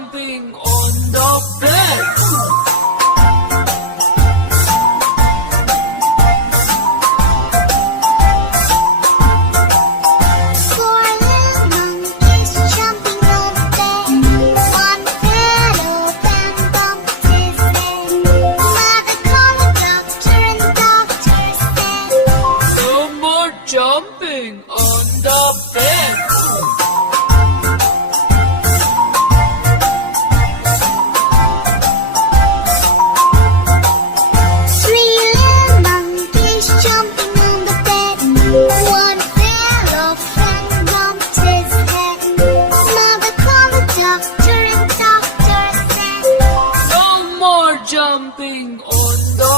jumping on the bed. Four little monkeys jumping on the bed. One fell off and bumped his head. Mother called the doctor and the doctor said, No more jumping on the bed. Three little monkeys jumping on the bed. One fell off and bumped his head. Mother called the doctor and the doctor said, No more jumping on the